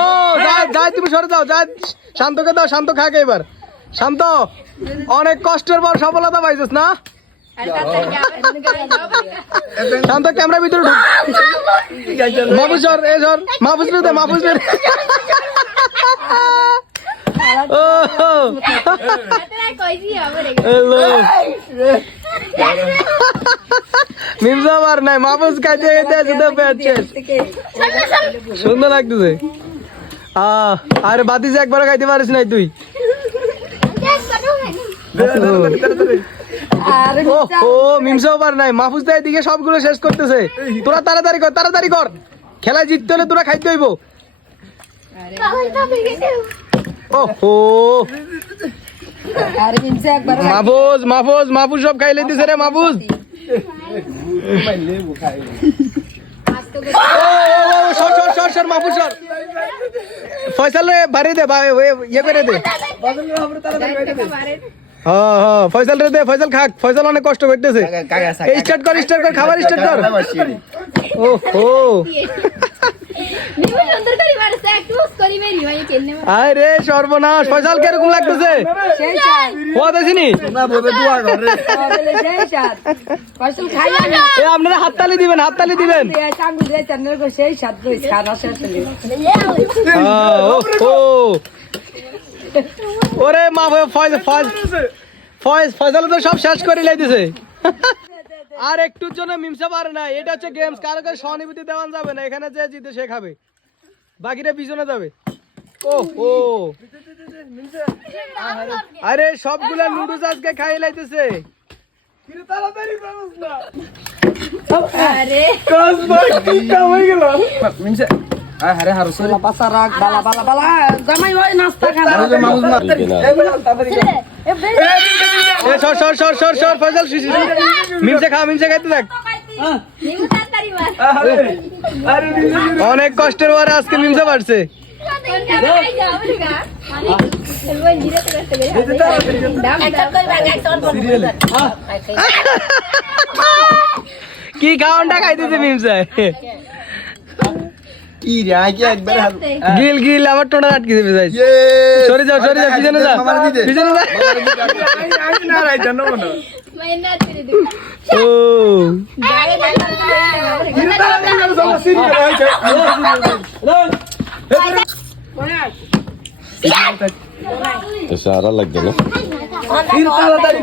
ও যাই তুমি সরে যাও, যাই শান্তকে দাও, শান্ত খাকে এবার। শান্ত অনেক কষ্টের পর সফলতা পাইছিস না? শান্ত ক্যামেরা ভিতরে ঢুক। মাহফুজ সর, এ সর, মাহফুজ দে, মাহফুজ দে। মিমজা আর নাই, মাহফুজ খাইতে খাইতে সুন্দর লাগতেছে। আরে বাতিজা একবার খাইতে পারিস নাই তুই? ও মিমসাও পার নাই, মাহফুজ দা এদিকে সবগুলো শেষ করতেছে। তোরা তাড়াতাড়ি কর, তাড়াতাড়ি কর, খেলায় জিততে হলে তোরা খাইতে হইব। ওহো মাহফুজ, মাহফুজ, মাহফুজ সব খাই লইতেছে রে মাহফুজ। মাহফুজ সর, ফয়সাল রে বাড়ি দে, ইয়ে করে দে। হ্যাঁ ফয়সাল রে দে, ফয়সাল খাক, ফয়সাল অনেক কষ্ট করতেছে। স্টার্ট কর, স্টার্ট কর, খাবার স্টার্ট কর। ওহো আরে সর্বনাশ, ফয়সাল কিরকম লাগতেছে? আপনারা হাততালি দিবেন, হাততালি দিবেন। ওরে মা, ফয়সাল তো সব শেষ করে লাইতেছে। আর একটুর জন্য মিমসা পারে না। এটা হচ্ছে গেমস, কারো কাছে সহানুভূতি দেওয়া যাবে না। এখানে যে জিতে সে খাবে, বাকিটা পিছনে যাবে। ও আরে সবগুলা নুডলস আজকে খাই লাইতেছে। অনেক কষ্টের পরে আজকে মিমসা পারছে। কি খাওয়ানটা খাইতেছে মিমসা? গিল গিল আমার টোনা আটকে দেবে। সরে যাও, সরে যাও, পিছনে যা, পিছনে যা। সারা লাগবে না। তাড়াতাড়ি